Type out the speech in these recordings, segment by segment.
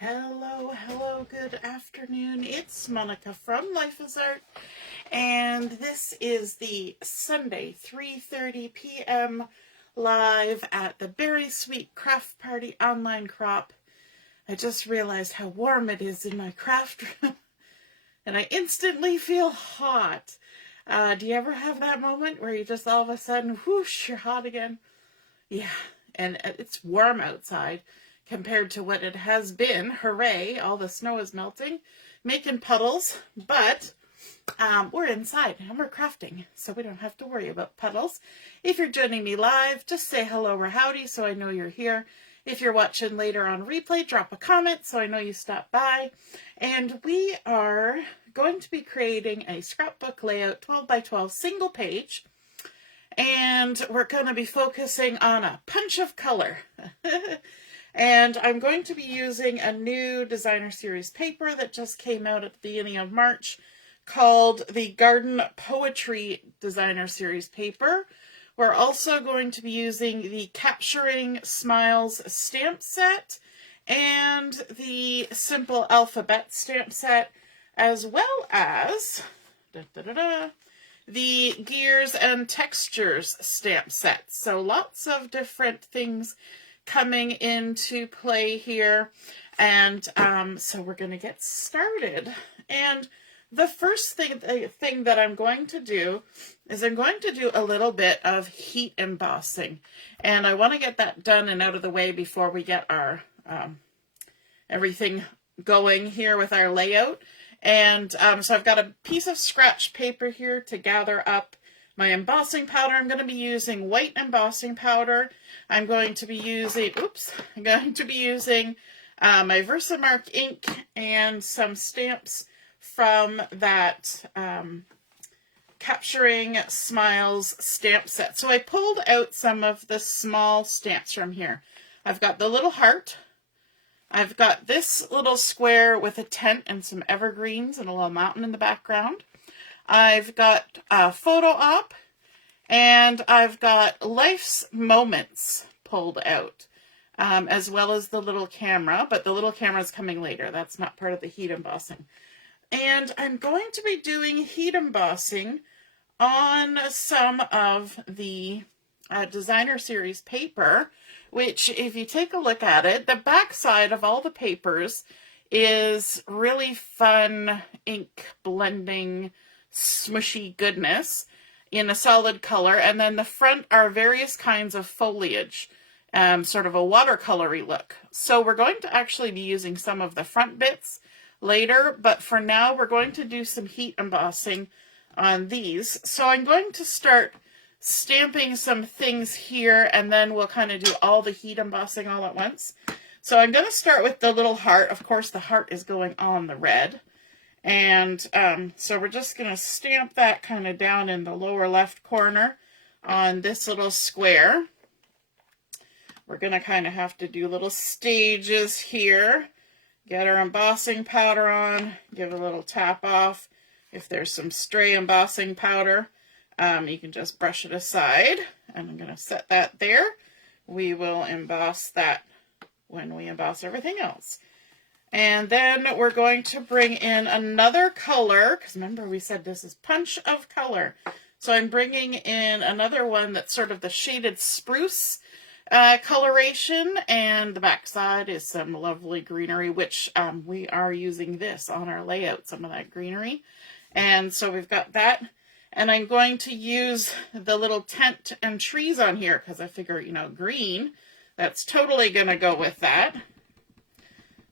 Hello, good afternoon. It's Monica from Life is Art, and this is the Sunday 3:30 p.m. live at the Berry Sweet Craft Party online crop. I just realized how warm it is in my craft room, and I instantly feel hot. Do you ever have that moment where you just all of a sudden, whoosh, you're hot again? Yeah, and it's warm outside compared to what it has been. Hooray, all the snow is melting, making puddles, but we're inside and we're crafting, so we don't have to worry about puddles. If you're joining me live, just say hello or howdy so I know you're here. If you're watching later on replay, drop a comment so I know you stopped by. And we are going to be creating a scrapbook layout 12 by 12 single page. And we're going to be focusing on a punch of color. And I'm going to be using a new designer series paper that just came out at the beginning of March called the Garden Poetry Designer Series paper. We're also going to be using the Capturing Smiles stamp set and the Simple Alphabet stamp set, as well as the Gears and Textures stamp set. So lots of different things coming into play here, and so we're going to get started. And the first thing that I'm going to do is I'm going to do a little bit of heat embossing, and I want to get that done and out of the way before we get our everything going here with our layout. And so I've got a piece of scratch paper here to gather up my embossing powder. I'm going to be using white embossing powder. I'm going to be using, my Versamark ink and some stamps from that Capturing Smiles stamp set. So I pulled out some of the small stamps from here. I've got the little heart. I've got this little square with a tent and some evergreens and a little mountain in the background. I've got a photo op, and I've got Life's Moments pulled out, as well as the little camera, but the little camera is coming later. That's not part of the heat embossing. And I'm going to be doing heat embossing on some of the designer series paper, which, if you take a look at it, the back side of all the papers is really fun ink blending smushy goodness in a solid color, and then the front are various kinds of foliage, sort of a watercolory look. So we're going to actually be using some of the front bits later, but for now we're going to do some heat embossing on these. So I'm going to start stamping some things here, and then we'll kind of do all the heat embossing all at once. So I'm going to start with the little heart. Of course, the heart is going on the red. And so we're just going to stamp that kind of down in the lower left corner on this little square. We're going to kind of have to do little stages here. Get our embossing powder on, give a little tap off. If there's some stray embossing powder, you can just brush it aside. And I'm going to set that there. We will emboss that when we emboss everything else. And then we're going to bring in another color, because remember we said this is punch of color. So I'm bringing in another one that's sort of the shaded spruce coloration, and the back side is some lovely greenery, which we are using this on our layout, some of that greenery. And so we've got that. And I'm going to use the little tent and trees on here, because I figure, green, that's totally going to go with that.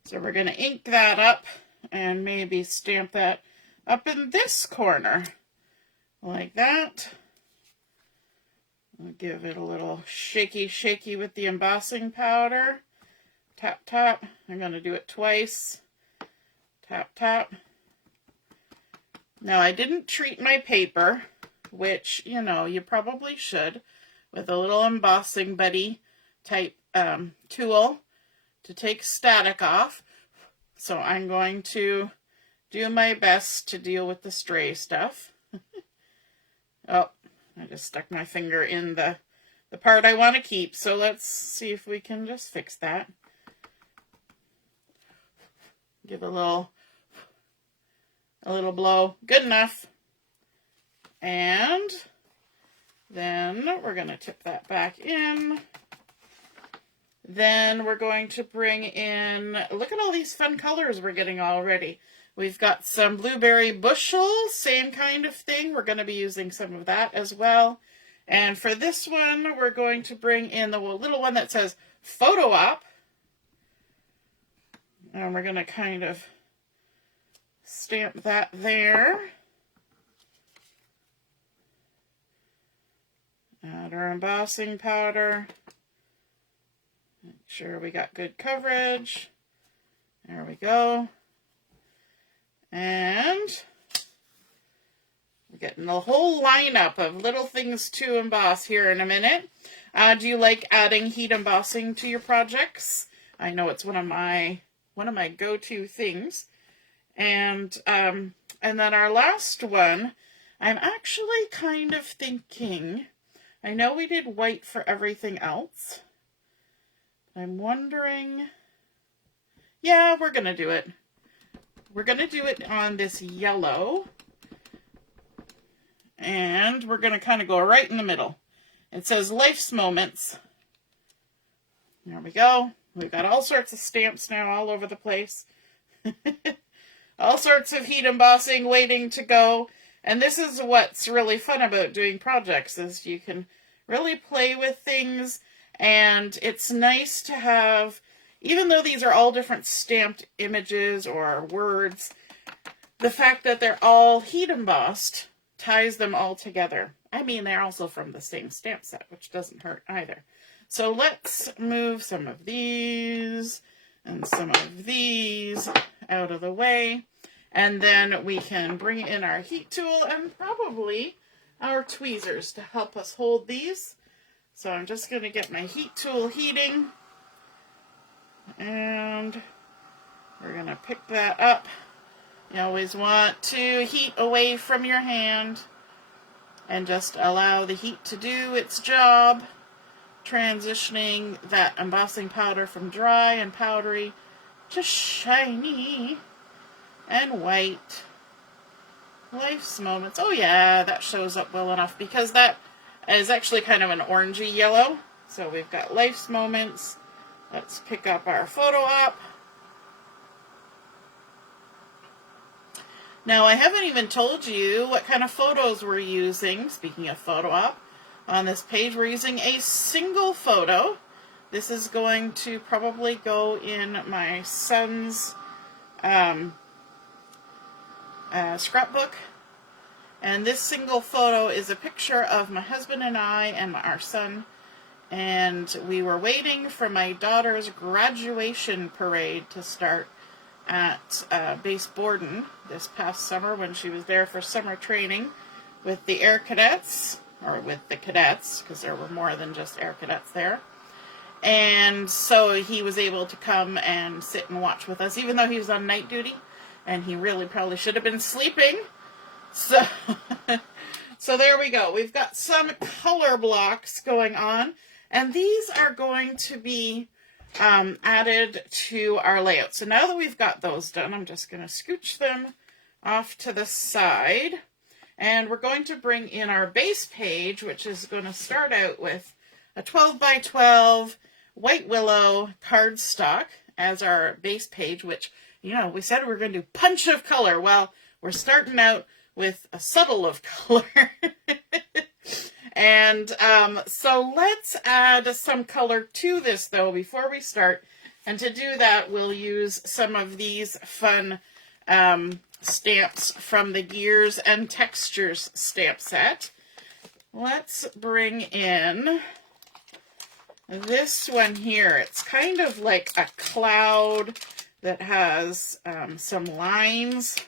So we're going to ink that up and maybe stamp that up in this corner like that. I'll give it a little shaky with the embossing powder. Tap, tap. I'm going to do it twice. Tap, tap. Now, I didn't treat my paper, which, you probably should, with a little embossing buddy type tool to take static off. So I'm going to do my best to deal with the stray stuff. Oh, I just stuck my finger in the part I want to keep. So let's see if we can just fix that. Give a little blow. Good enough. And then we're going to tip that back in. Then we're going to bring in, look at all these fun colors we're getting already. We've got some blueberry bushel, same kind of thing. We're going to be using some of that as well. And for this one, we're going to bring in the little one that says photo op. And we're going to kind of stamp that there. Add our embossing powder. Make sure we got good coverage. There we go. And we're getting the whole lineup of little things to emboss here in a minute. Do you like adding heat embossing to your projects? I know it's one of my go-to things. And then our last one, I'm actually kind of thinking, I know we did white for everything else. I'm wondering, yeah, we're going to do it. We're going to do it on this yellow. And we're going to kind of go right in the middle. It says Life's Moments. There we go. We've got all sorts of stamps now all over the place. All sorts of heat embossing waiting to go. And this is what's really fun about doing projects, is you can really play with things. And it's nice to have, even though these are all different stamped images or words, the fact that they're all heat embossed ties them all together. I mean, they're also from the same stamp set, which doesn't hurt either. So let's move some of these and some of these out of the way. And then we can bring in our heat tool and probably our tweezers to help us hold these. So I'm just going to get my heat tool heating. And we're going to pick that up. You always want to heat away from your hand and just allow the heat to do its job, transitioning that embossing powder from dry and powdery to shiny and white. Life's Moments. Oh yeah, that shows up well enough because that is actually kind of an orangey yellow. So we've got Life's Moments. Let's pick up our photo op. Now, I haven't even told you what kind of photos we're using. Speaking of photo op, on this page we're using a single photo. This is going to probably go in my son's scrapbook. And this single photo is a picture of my husband and I and our son. And we were waiting for my daughter's graduation parade to start at Base Borden this past summer when she was there for summer training with the Air Cadets, or with the cadets, because there were more than just Air Cadets there. And so he was able to come and sit and watch with us, even though he was on night duty, and he really probably should have been sleeping. So, so there we go. We've got some color blocks going on, and these are going to be added to our layout. So now that we've got those done, I'm just going to scooch them off to the side. And we're going to bring in our base page, which is going to start out with a 12 by 12 white willow cardstock as our base page, which, you know, we said we were going to do punch of color. Well, we're starting out with a subtle of color. And so let's add some color to this, though, before we start. And to do that, we'll use some of these fun stamps from the Gears and Textures stamp set. Let's bring in this one here. It's kind of like a cloud that has some lines.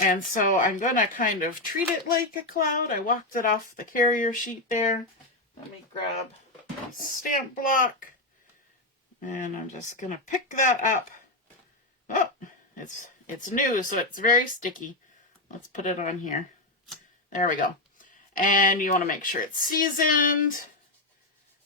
And so I'm going to kind of treat it like a cloud. I walked it off the carrier sheet there. Let me grab a stamp block. And I'm just going to pick that up. Oh, it's new, so it's very sticky. Let's put it on here. There we go. And you want to make sure it's seasoned,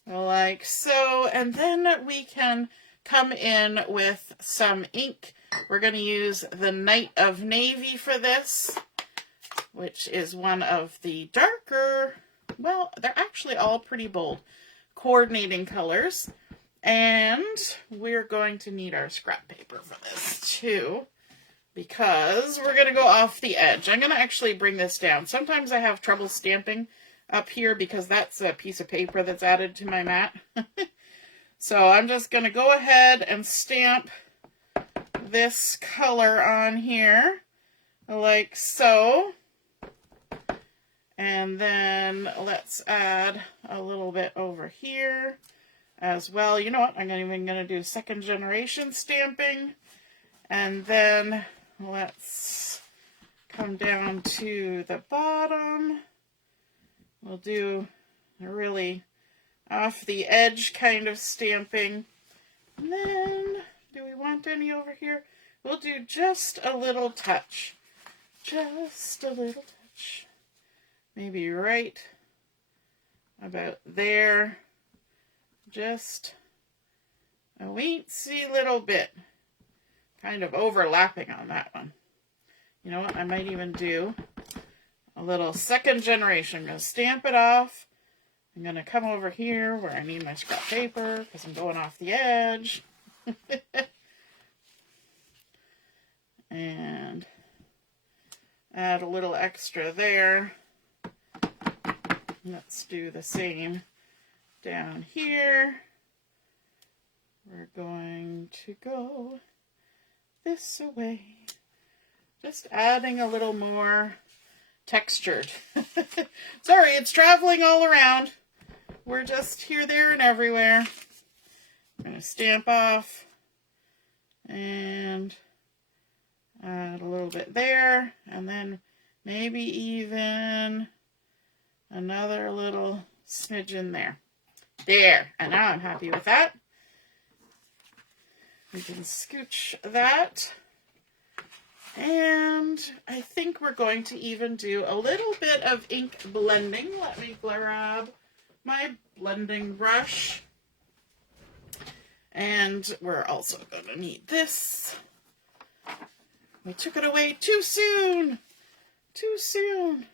like so. And then we can come in with some ink We're going to use the Night of Navy for this, which is one of the darker, well, they're actually all pretty bold, coordinating colors. And we're going to need our scrap paper for this too, because we're going to go off the edge. I'm going to actually bring this down. Sometimes I have trouble stamping up here because that's a piece of paper that's added to my mat. So I'm just going to go ahead and stamp this color on here like so. And then let's add a little bit over here as well. You know what? I'm even going to do second generation stamping. And then let's come down to the bottom. We'll do a really off the edge kind of stamping. And then, do we want any over here? We'll do just a little touch. Just a little touch. Maybe right about there. Just a weensy little bit. Kind of overlapping on that one. You know what? I might even do a little second generation. I'm going to stamp it off. I'm going to come over here where I need my scrap paper because I'm going off the edge. And add a little extra there. Let's do the same down here. We're going to go this way. Just adding a little more textured. Sorry, it's traveling all around. We're just here, there, and everywhere. I'm going to stamp off and add a little bit there, and then maybe even another little smidgen there. There, and now I'm happy with that. We can scooch that. And I think we're going to even do a little bit of ink blending. Let me grab my blending brush. And we're also going to need this. We took it away too soon. Too soon.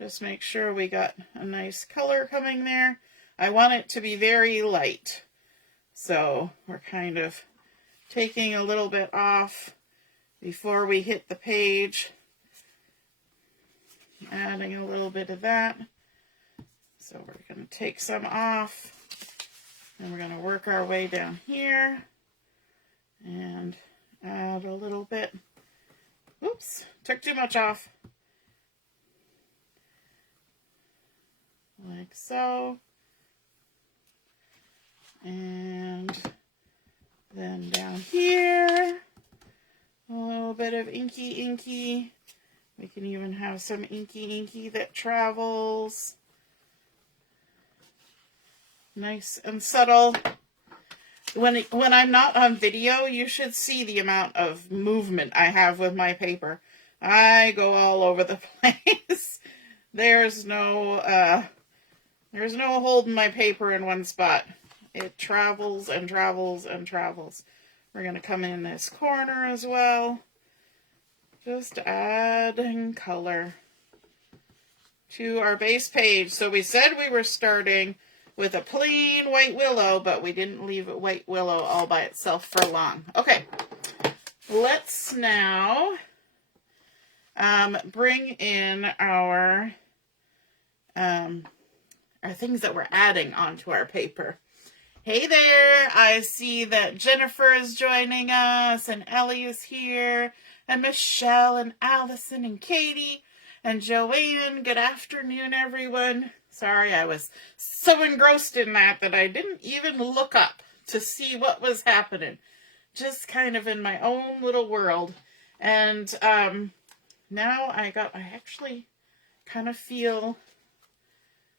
Just make sure we got a nice color coming there. I want it to be very light. So we're kind of taking a little bit off before we hit the page. Adding a little bit of that. So we're going to take some off. And we're going to work our way down here. And add a little bit. Oops, took too much off. Like so. And then down here, a little bit of inky. We can even have some inky that travels. Nice and subtle. When I'm not on video, you should see the amount of movement I have with my paper. I go all over the place. There's no holding my paper in one spot. It travels and travels and travels. We're going to come in this corner as well. Just adding color to our base page. So we said we were starting with a plain white willow, but we didn't leave a white willow all by itself for long. Okay, let's now bring in our things that we're adding onto our paper. Hey there, I see that Jennifer is joining us, and Ellie is here, and Michelle, and Allison, and Katie, and Joanne. Good afternoon, everyone. Sorry, I was so engrossed in that I didn't even look up to see what was happening. Just kind of in my own little world. And now I actually kind of feel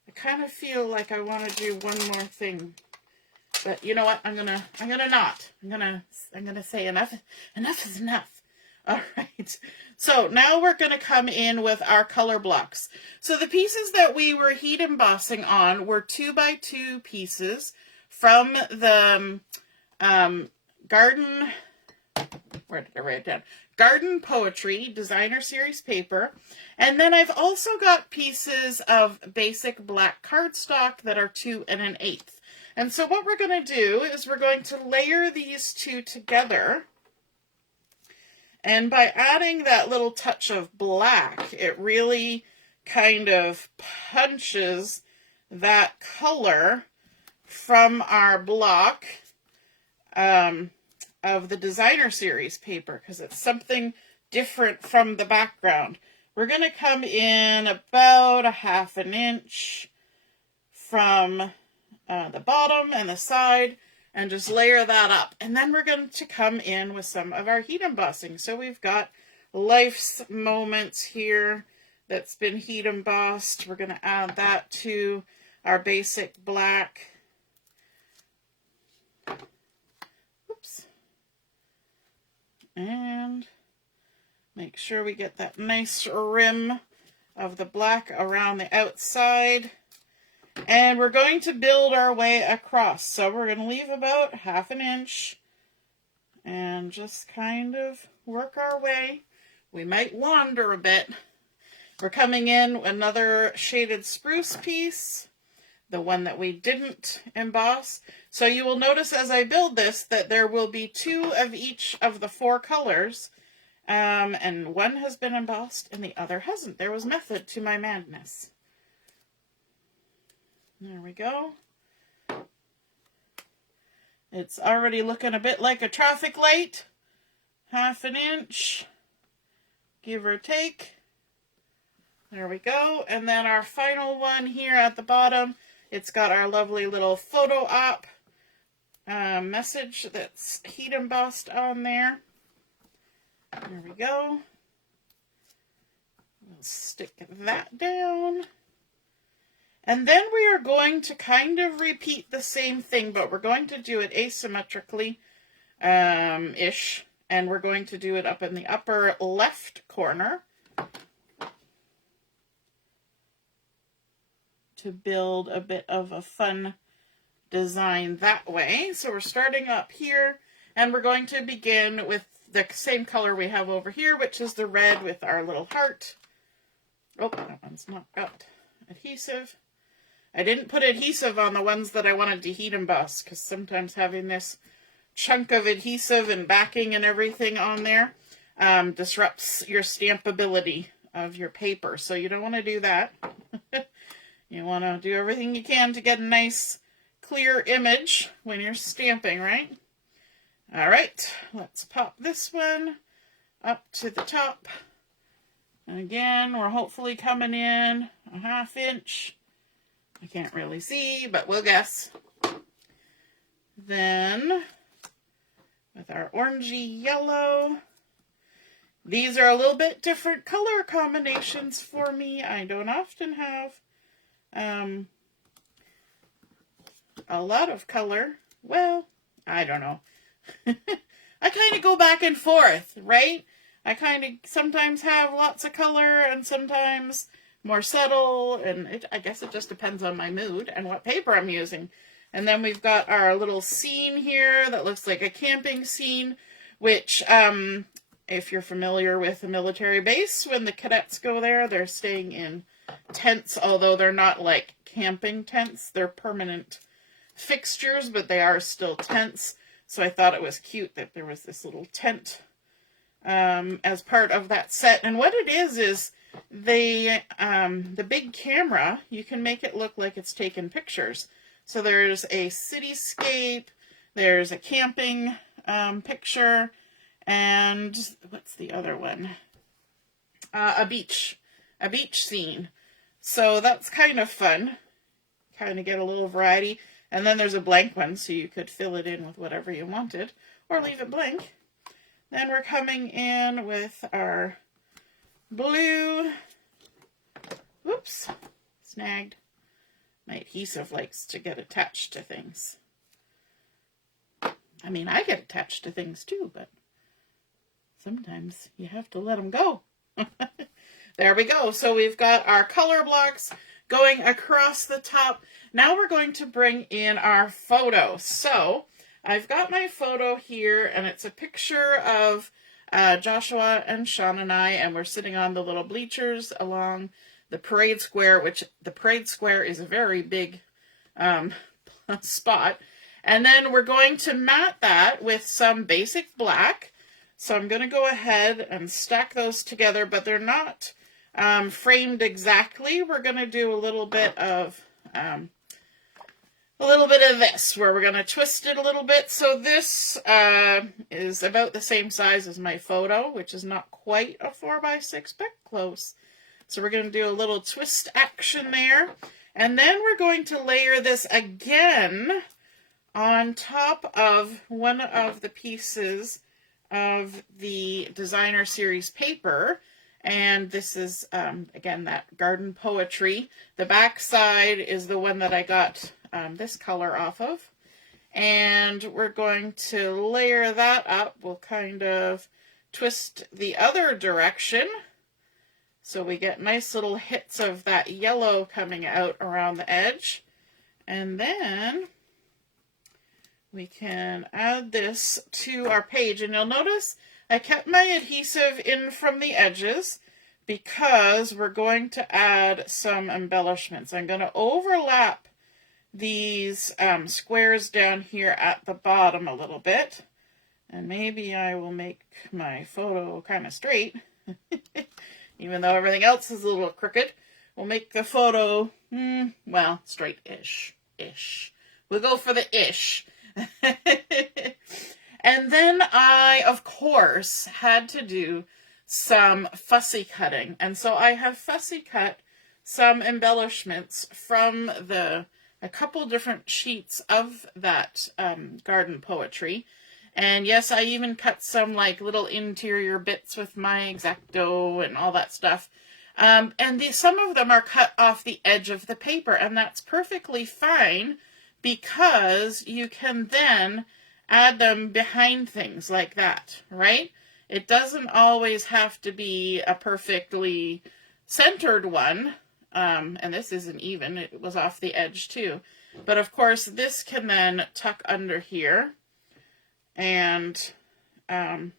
like I want to do one more thing. But you know what? I'm gonna say enough is enough. All right. So now we're going to come in with our color blocks. So the pieces that we were heat embossing on were 2x2 pieces from the Garden where did I write it down? Garden Poetry Designer Series paper. And then I've also got pieces of basic black cardstock that are 2 1/8. And so what we're going to do is we're going to layer these two together. And by adding that little touch of black, it really kind of punches that color from our block of the Designer Series paper, because it's something different from the background. We're going to come in about 1/2 inch from the bottom and the side and just layer that up. And then we're going to come in with some of our heat embossing. So we've got Life's Moments here that's been heat embossed. We're going to add that to our basic black. Oops. And make sure we get that nice rim of the black around the outside. And we're going to build our way across. So we're going to leave about 1/2 inch and just kind of work our way. We might wander a bit. We're coming in another shaded spruce piece, the one that we didn't emboss. So you will notice as I build this that there will be 2 of each of the 4 colors, and one has been embossed and the other hasn't. There was method to my madness. There we go. It's already looking a bit like a traffic light. 1/2 inch, give or take. There we go. And then our final one here at the bottom, it's got our lovely little photo op message that's heat embossed on there. There we go. We'll stick that down. And then we are going to kind of repeat the same thing, but we're going to do it asymmetrically ish. And we're going to do it up in the upper left corner to build a bit of a fun design that way. So we're starting up here, and we're going to begin with the same color we have over here, which is the red with our little heart. Oh, that one's not got adhesive. I didn't put adhesive on the ones that I wanted to heat emboss, because sometimes having this chunk of adhesive and backing and everything on there disrupts your stampability of your paper. So you don't want to do that. You want to do everything you can to get a nice clear image when you're stamping, right? All right, let's pop this one up to the top. And again, we're hopefully coming in 1/2 inch. I can't really see, but we'll guess. Then, with our orangey yellow, these are a little bit different color combinations for me. I don't often have a lot of color. Well, I don't know. I kind of go back and forth, right? I kind of sometimes have lots of color and sometimes more subtle, and I guess it just depends on my mood and what paper I'm using. And then we've got our little scene here that looks like a camping scene, which, if you're familiar with a military base, when the cadets go there, they're staying in tents, although they're not like camping tents. They're permanent fixtures, but they are still tents. So I thought it was cute that there was this little tent as part of that set. And what it is the big camera, you can make it look like it's taking pictures. So there's a cityscape, there's a camping picture, and what's the other one? A beach scene. So that's kind of fun. Kind of get a little variety. And then there's a blank one, so you could fill it in with whatever you wanted, or leave it blank. Then we're coming in with our blue. Whoops, snagged. My adhesive likes to get attached to things. I mean, I get attached to things too, but sometimes you have to let them go. There we go. So we've got our color blocks going across the top. Now we're going to bring in our photo. So I've got my photo here, and it's a picture of Joshua and Sean and I, and we're sitting on the little bleachers along the parade square, which the parade square is a very big spot. And then we're going to mat that with some basic black. So I'm going to go ahead and stack those together, but they're not framed exactly. We're going to do a little bit of this, where we're going to twist it a little bit. So this is about the same size as my photo, which is not quite a 4x6, but close. So we're going to do a little twist action there. And then we're going to layer this again on top of one of the pieces of the designer series paper. And this is, again, that garden poetry. The back side is the one that I got this color off of. And we're going to layer that up. We'll kind of twist the other direction, so we get nice little hits of that yellow coming out around the edge. And then we can add this to our page. And you'll notice I kept my adhesive in from the edges because we're going to add some embellishments. I'm going to overlap these squares down here at the bottom a little bit. And maybe I will make my photo kind of straight. Even though everything else is a little crooked, we'll make the photo, well, straight-ish. We'll go for the ish. And then I, of course, had to do some fussy cutting. And so I have fussy cut some embellishments from a couple different sheets of that garden poetry. And yes, I even cut some like little interior bits with my X-Acto and all that stuff. And some of them are cut off the edge of the paper, and that's perfectly fine because you can then add them behind things like that, right? It doesn't always have to be a perfectly centered one. And this isn't even, it was off the edge too. But of course, this can then tuck under here. And kind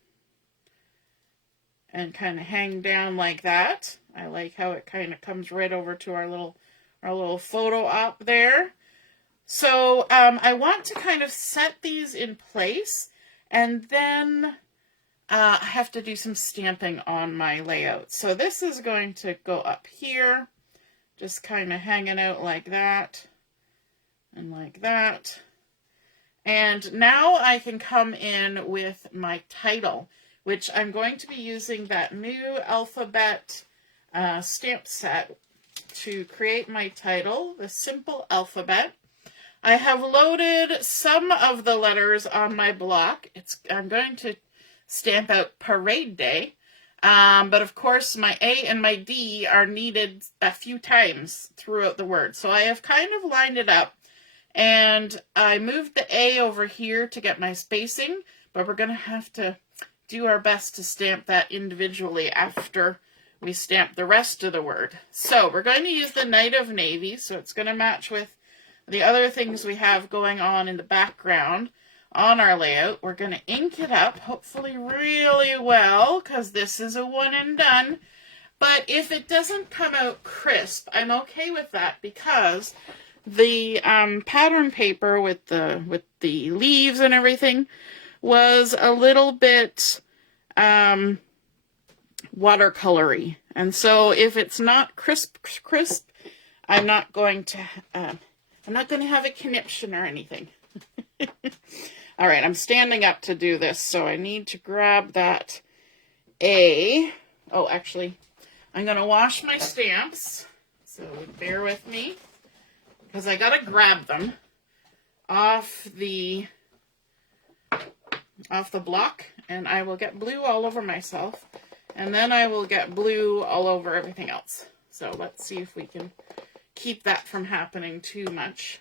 of hang down like that. I like how it kind of comes right over to our little photo op there. So I want to kind of set these in place, and then I have to do some stamping on my layout. So this is going to go up here, just kind of hanging out like that and like that. And now I can come in with my title, which I'm going to be using that new alphabet stamp set to create my title, the simple alphabet. I have loaded some of the letters on my block. I'm going to stamp out Parade Day, but of course my A and my D are needed a few times throughout the word. So I have kind of lined it up. And I moved the A over here to get my spacing, but we're going to have to do our best to stamp that individually after we stamp the rest of the word. So we're going to use the Night of Navy, so it's going to match with the other things we have going on in the background on our layout. We're going to ink it up, hopefully really well, because this is a one and done. But if it doesn't come out crisp, I'm okay with that, because the pattern paper with the leaves and everything was a little bit watercolory, and so if it's not crisp, I'm not going to have a conniption or anything. All right, I'm standing up to do this, so I need to grab that A. Oh, actually, I'm going to wash my stamps, so bear with me, because I got to grab them off the block, and I will get blue all over myself, and then I will get blue all over everything else. So let's see if we can keep that from happening too much.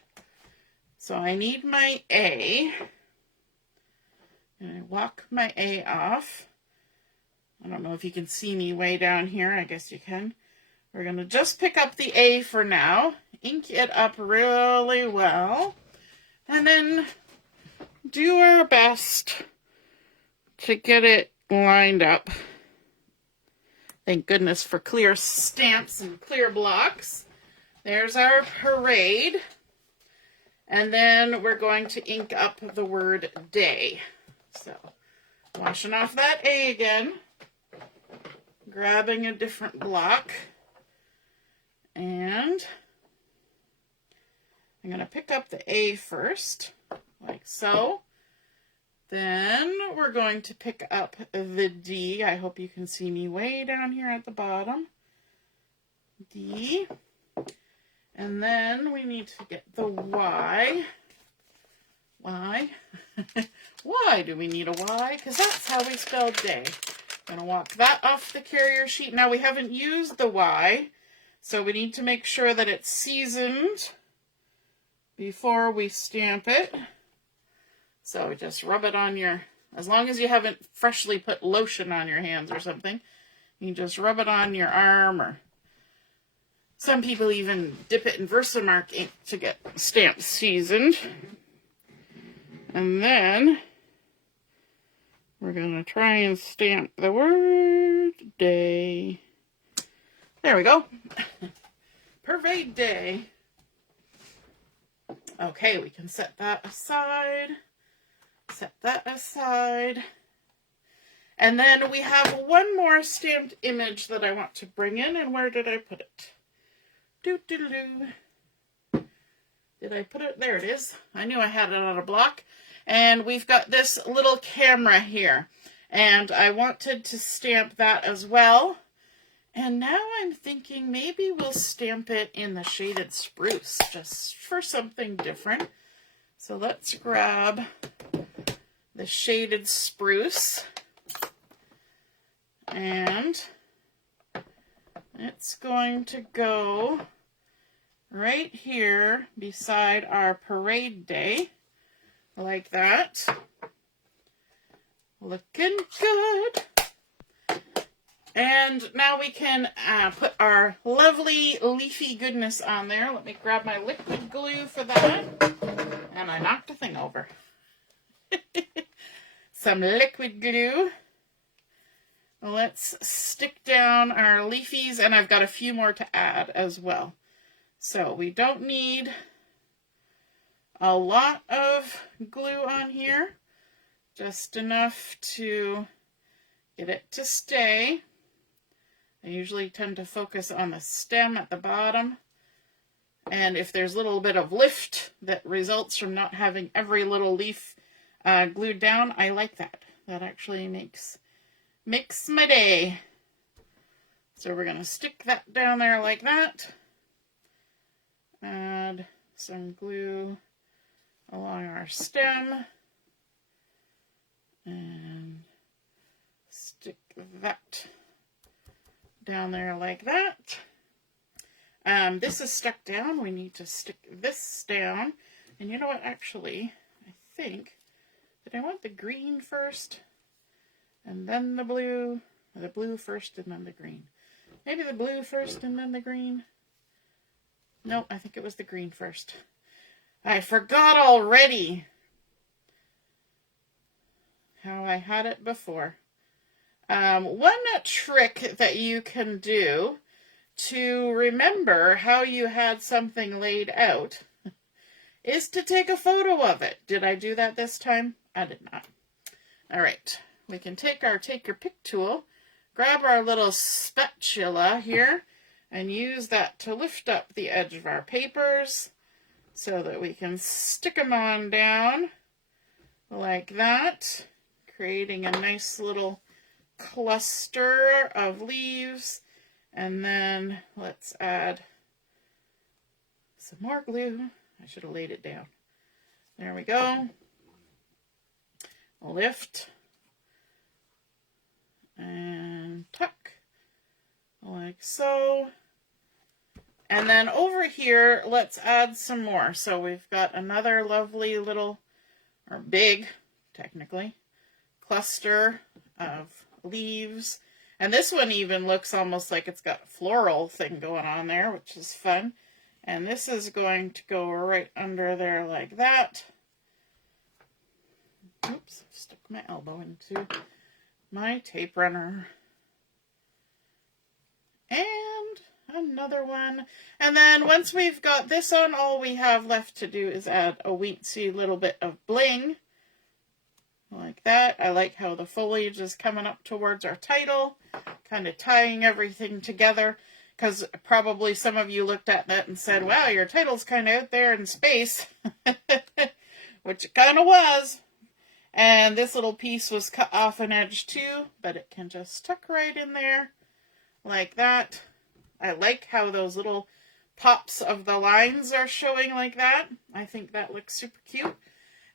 So I need my A, and I walk my A off. I don't know if you can see me way down here. I guess you can. We're going to just pick up the A for now, ink it up really well, and then do our best to get it lined up. Thank goodness for clear stamps and clear blocks. There's our parade. And then we're going to ink up the word day. So, washing off that A again. Grabbing a different block. And I'm going to pick up the A first, like so. Then we're going to pick up the D. I hope you can see me way down here at the bottom. D. And then we need to get the Y. Y. Why do we need a Y? Because that's how we spell day. I'm going to walk that off the carrier sheet. Now we haven't used the Y, so we need to make sure that it's seasoned before we stamp it. So just rub it on your, as long as you haven't freshly put lotion on your hands or something, you just rub it on your arm, or some people even dip it in Versamark ink to get stamps seasoned. And then we're going to try and stamp the word day. There we go. Parade day. Okay, we can set that aside. Set that aside. And then we have one more stamped image that I want to bring in. And where did I put it? Doo-doo-doo. Did I put it? There it is. I knew I had it on a block. And we've got this little camera here. And I wanted to stamp that as well. And now I'm thinking maybe we'll stamp it in the shaded spruce, just for something different. So let's grab the shaded spruce. And it's going to go right here beside our parade day, like that. Looking good. And now we can put our lovely leafy goodness on there. Let me grab my liquid glue for that. And I knocked a thing over. Some liquid glue. Let's stick down our leafies, and I've got a few more to add as well. So we don't need a lot of glue on here, just enough to get it to stay. I usually tend to focus on the stem at the bottom, and if there's a little bit of lift that results from not having every little leaf glued down, I like that. That actually makes my day. So we're going to stick that down there like that. Add some glue along our stem. And stick that down there like that. This is stuck down. We need to stick this down. And you know what? Actually, I think, did I want the green first? And then the blue? Or the blue first and then the green? Maybe the blue first and then the green? Nope, I think it was the green first. I forgot already how I had it before. One trick that you can do to remember how you had something laid out is to take a photo of it. Did I do that this time? I did not. All right. We can take our Take Your Pick tool, grab our little spatula here, and use that to lift up the edge of our papers so that we can stick them on down like that, creating a nice little cluster of leaves. And then let's add some more glue. I should have laid it down. There we go. Lift and tuck like so. And then over here, let's add some more. So we've got another lovely little, or big, technically, cluster of leaves. And this one even looks almost like it's got a floral thing going on there, which is fun. And this is going to go right under there like that. Oops, stuck my elbow into my tape runner. And another one. And then once we've got this on, all we have left to do is add a weensy little bit of bling. Like that. I like how the foliage is coming up towards our title, kind of tying everything together. Because probably some of you looked at that and said, wow, your title's kind of out there in space. Which it kind of was. And this little piece was cut off an edge too, but it can just tuck right in there like that. I like how those little pops of the lines are showing like that. I think that looks super cute.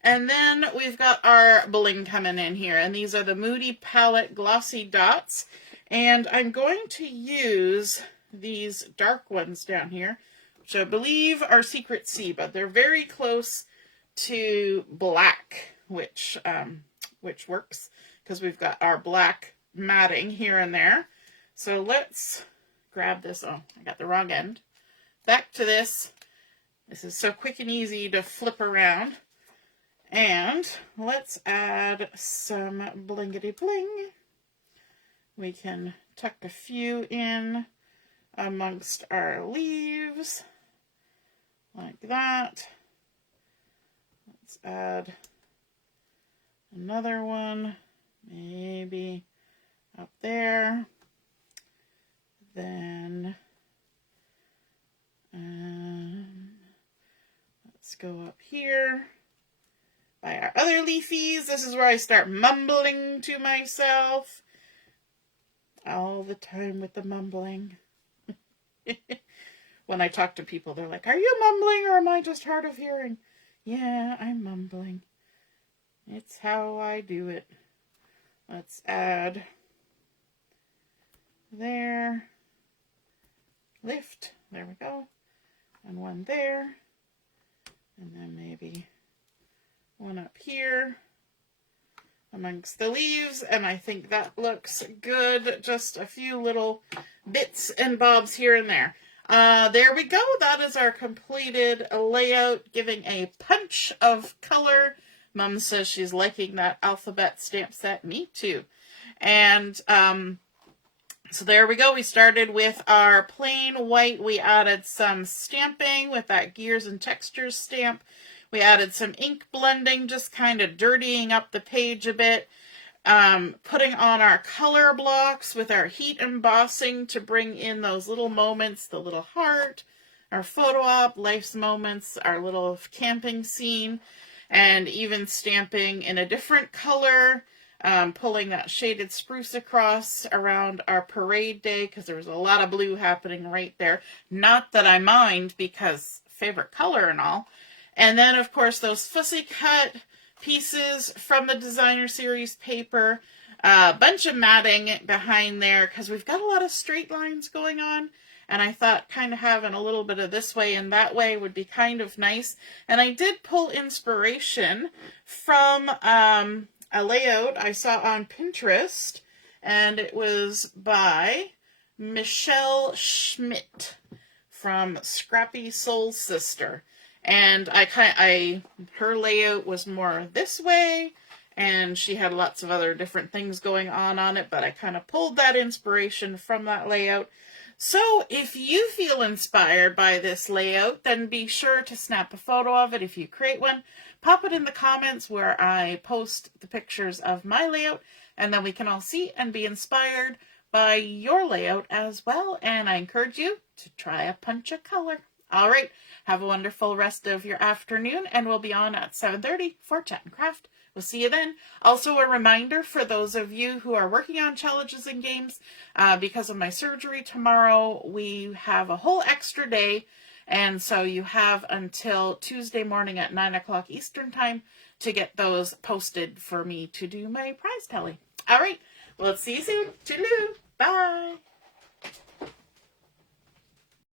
And then we've got our bling coming in here, and these are the Moody Palette Glossy Dots. And I'm going to use these dark ones down here, which I believe are Secret Sea, but they're very close to black, which works because we've got our black matting here and there. So let's grab this. Oh, I got the wrong end. Back to this. This is so quick and easy to flip around. And let's add some blingity bling. We can tuck a few in amongst our leaves like that. Let's add another one, maybe up there. Then let's go up here by our other leafies. This is where I start mumbling to myself all the time with the mumbling. When I talk to people, they're like, are you mumbling or am I just hard of hearing? Yeah, I'm mumbling. It's how I do it. Let's add there. Lift. There we go. And one there. And then maybe one up here amongst the leaves. And I think that looks good. Just a few little bits and bobs here and there. There we go. That is our completed layout, giving a punch of color. Mom says she's liking that alphabet stamp set. Me too. And so there we go. We started with our plain white. We added some stamping with that gears and textures stamp. We added some ink blending, just kind of dirtying up the page a bit. Putting on our color blocks with our heat embossing to bring in those little moments, the little heart, our photo op, life's moments, our little camping scene, and even stamping in a different color, pulling that shaded spruce across around our parade day because there was a lot of blue happening right there. Not that I mind because favorite color and all. And then, of course, those fussy cut pieces from the designer series paper, a bunch of matting behind there because we've got a lot of straight lines going on, and I thought kind of having a little bit of this way and that way would be kind of nice. And I did pull inspiration from a layout I saw on Pinterest, and it was by Michelle Schmidt from Scrappy Soul Sister. And her layout was more this way, and she had lots of other different things going on it, but I kind of pulled that inspiration from that layout. So if you feel inspired by this layout, then be sure to snap a photo of it if you create one. Pop it in the comments where I post the pictures of my layout, and then we can all see and be inspired by your layout as well. And I encourage you to try a punch of color. All right, have a wonderful rest of your afternoon, and we'll be on at 7:30 for Chat and Craft. We'll see you then. Also, a reminder for those of you who are working on challenges and games, because of my surgery tomorrow, we have a whole extra day, and so you have until Tuesday morning at 9 o'clock Eastern Time to get those posted for me to do my prize tally. All right, well, let's see you soon. Toodaloo. Bye.